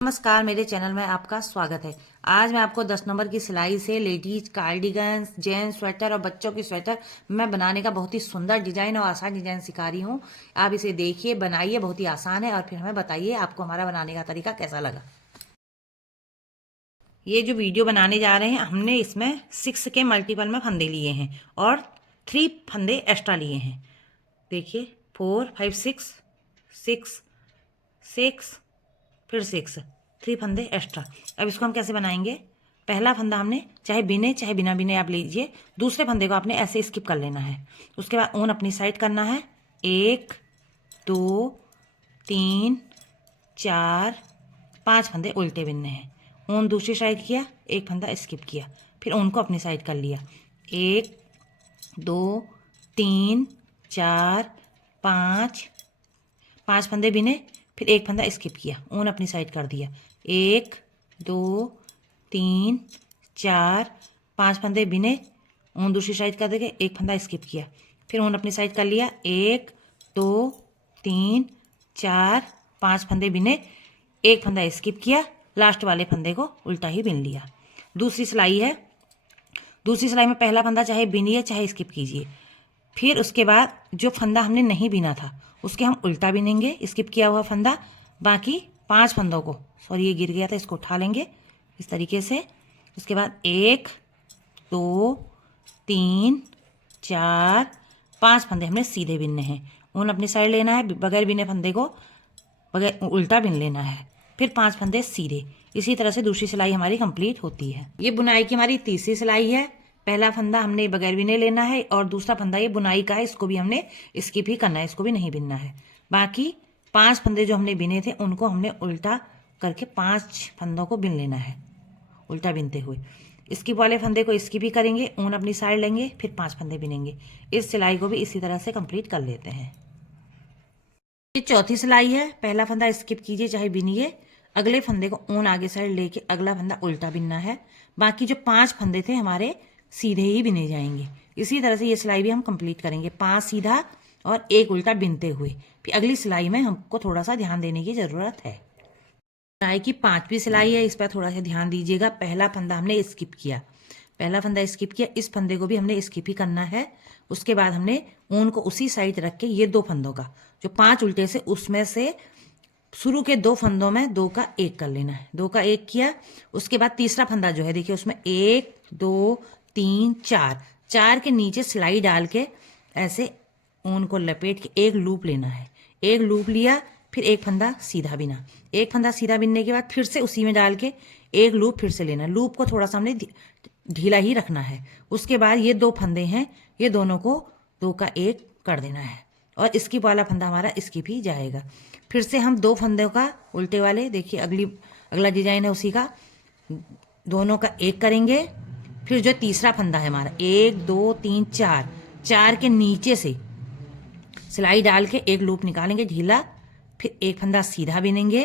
नमस्कार, मेरे चैनल में आपका स्वागत है। आज मैं आपको 10 नंबर की सिलाई से लेडीज कार्डिगन्स, जेंट्स स्वेटर और बच्चों की स्वेटर मैं बनाने का बहुत ही सुंदर डिजाइन और आसान डिजाइन सिखा रही हूँ। आप इसे देखिए, बनाइए, बहुत ही आसान है और फिर हमें बताइए आपको हमारा बनाने का तरीका कैसा लगा। ये जो वीडियो बनाने जा रहे हैं, हमने इसमें 6 के मल्टीपल में फंदे लिए हैं और 3 फंदे एक्स्ट्रा लिए हैं। देखिए 4 5 6 6 6 फिर 6, 3 फंदे एक्स्ट्रा। अब इसको हम कैसे बनाएंगे? पहला फंदा हमने चाहे बिने चाहे बिना बिने आप लीजिए, दूसरे फंदे को आपने ऐसे स्किप कर लेना है। उसके बाद ऊन अपनी साइड करना है। 1 2 3 4 5 फंदे उल्टे बिनने हैं। ऊन दूसरी साइड किया, एक फंदा स्किप किया, फिर ऊन को अपनी साइड कर लिया। 1 2 3 4 5 5 फंदे बिने, फिर एक फंदा स्किप किया, ऊन अपनी साइड कर दिया। 1 2 3 4 5 फंदे बिने, ऊन दूसरी साइड कर देंगे, एक फंदा स्किप किया, फिर ऊन अपनी साइड कर लिया। 1 2 3 4 5 फंदे बिने, एक फंदा स्किप किया, लास्ट वाले फंदे को उल्टा ही बिन लिया। दूसरी सिलाई है। दूसरी सिलाई में पहला फंदा चाहे बिनिए चाहे स्किप कीजिए। फिर उसके बाद जो फंदा हमने नहीं बिना था उसके हम उल्टा बिनेंगे, स्किप किया हुआ फंदा। बाकी 5 फंदों को, सॉरी ये गिर गया था, इसको उठा लेंगे इस तरीके से। उसके बाद 1 2 3 4 5 फंदे हमने सीधे बिनने हैं। ऊन अपनी साइड लेना है, बगैर बिने फंदे को बगैर उल्टा बिन लेना है, फिर 5 फंदे सीधे। इसी तरह से दूसरी सिलाई हमारी कंप्लीट होती है। ये बुनाई की हमारी तीसरी सिलाई है। पहला फंदा हमने बगैर बिने लेना है और दूसरा फंदा ये बुनाई का है, इसको भी हमने स्किप ही करना है, इसको भी नहीं बिनना है। बाकी 5 फंदे जो हमने बिने थे उनको हमने उल्टा करके 5 फंदों को बिन लेना है, उल्टा बिनते हुए। स्किप वाले फंदे को स्किप ही करेंगे, ऊन अपनी साइड लेंगे, फिर 5 फंदे बिनेंगे। इस सिलाई को भी इसी तरह से कंप्लीट कर लेते हैं। ये चौथी सिलाई है। पहला फंदा स्किप कीजिए चाहे बिनिए, अगले फंदे को ऊन आगे साइड लेके अगला फंदा उल्टा बिनना है। बाकी जो 5 फंदे थे हमारे सीधे ही बिने जाएंगे। इसी तरह से ये सिलाई भी हम कंप्लीट करेंगे, 5 सीधा और एक उल्टा बिनते हुए। फिर अगली सिलाई में हमको थोड़ा सा ध्यान देने की जरूरत है। सिलाई की 5वीं सिलाई है, इस पर थोड़ा सा ध्यान दीजिएगा। पहला फंदा हमने स्किप किया, पहला फंदा स्किप किया, इस फंदे को भी हमने स्किप ही करना है। उसके बाद हमने ऊन को उसी साइड रख के ये 2 फंदों का जो 5 उल्टे से उसमें से शुरू के 2 फंदों में 2 का 1 कर लेना है। 2 का 1 किया। उसके बाद तीसरा फंदा जो है देखिए उसमें 1 2 3 4 4 के नीचे सिलाई डाल के ऐसे ऊन को लपेट के एक लूप लेना है। एक लूप लिया, फिर एक फंदा सीधा बिना। एक फंदा सीधा बिनने के बाद फिर से उसी में डाल के एक लूप फिर से लेना। लूप को थोड़ा सा हमने ढीला ही रखना है। उसके बाद ये 2 फंदे हैं, ये दोनों को 2 का 1 कर देना है और स्किप वाला फंदा हमारा स्किप ही जाएगा। फिर से हम 2 फंदों का उल्टे वाले, देखिए अगला डिजाइन है उसी का, दोनों का 1 करेंगे। फिर जो तीसरा फंदा है हमारा 1 2 3 4, 4 के नीचे से सिलाई डाल के एक लूप निकालेंगे ढीला, फिर एक फंदा सीधा बिनेंगे,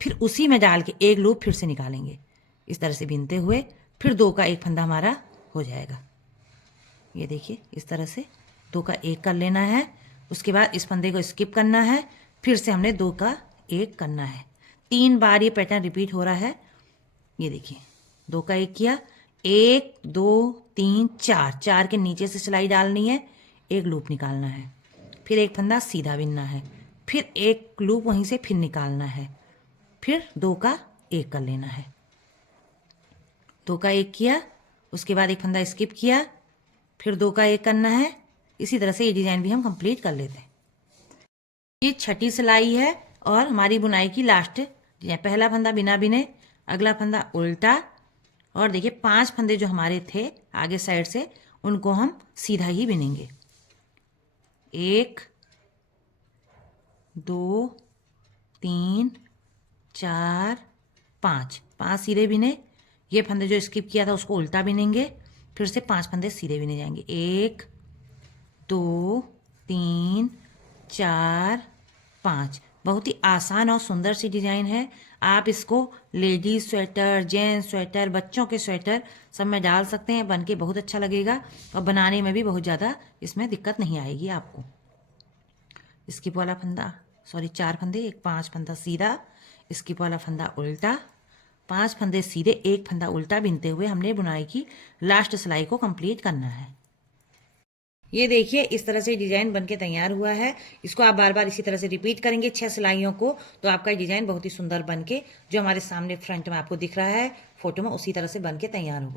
फिर उसी में डाल के एक लूप फिर से निकालेंगे। इस तरह से बिनते हुए फिर 2 का 1 फंदा हमारा हो जाएगा। ये देखिए इस तरह से 2 का 1 कर लेना है। उसके बाद इस फंदे को स्किप करना है, फिर से हमने 2 का 1 करना है। 3 बार ये पैटर्न रिपीट हो रहा है। ये देखिए 2 का 1 किया, 1 2 3 4, 4 के नीचे से सिलाई डालनी है, एक लूप निकालना है, फिर एक फंदा सीधा बिनना है, फिर एक लूप वहीं से फिर निकालना है, फिर 2 का 1 कर लेना है। 2 का 1 किया, उसके बाद एक फंदा स्किप किया, फिर 2 का 1 करना है। इसी तरह से ये डिजाइन भी हम कंप्लीट कर लेते हैं। ये छठी सिलाई है और हमारी बुनाई की लास्ट डिजाइन। पहला फंदा बिना बिने, अगला फंदा उल्टा, और देखिए 5 फंदे जो हमारे थे आगे साइड से उनको हम सीधा ही बिनेंगे। 1 2 3 4 5, 5 सीधे बिने। ये फंदे जो स्किप किया था उसको उल्टा बिनेंगे, फिर से 5 फंदे सीधे बिने जाएंगे। 1 2 3 4 5। बहुत ही आसान और सुंदर सी डिजाइन है। आप इसको लेडीज स्वेटर, जेंट्स स्वेटर, बच्चों के स्वेटर सब में डाल सकते हैं, बन के बहुत अच्छा लगेगा और बनाने में भी बहुत ज़्यादा इसमें दिक्कत नहीं आएगी आपको। स्किप वाला फंदा, सॉरी 4 फंदे, एक 5 फंदा सीधा, स्किप वाला फंदा उल्टा, 5 फंदे सीधे, 1 फंदा उल्टा बिनते हुए हमने बुनाई की लास्ट सिलाई को कंप्लीट करना है। ये देखिए इस तरह से डिजाइन बनके तैयार हुआ है। इसको आप बार बार इसी तरह से रिपीट करेंगे 6 सिलाइयों को, तो आपका डिजाइन बहुत ही सुंदर बनके जो हमारे सामने फ्रंट में आपको दिख रहा है फोटो में, उसी तरह से बनके तैयार होगा।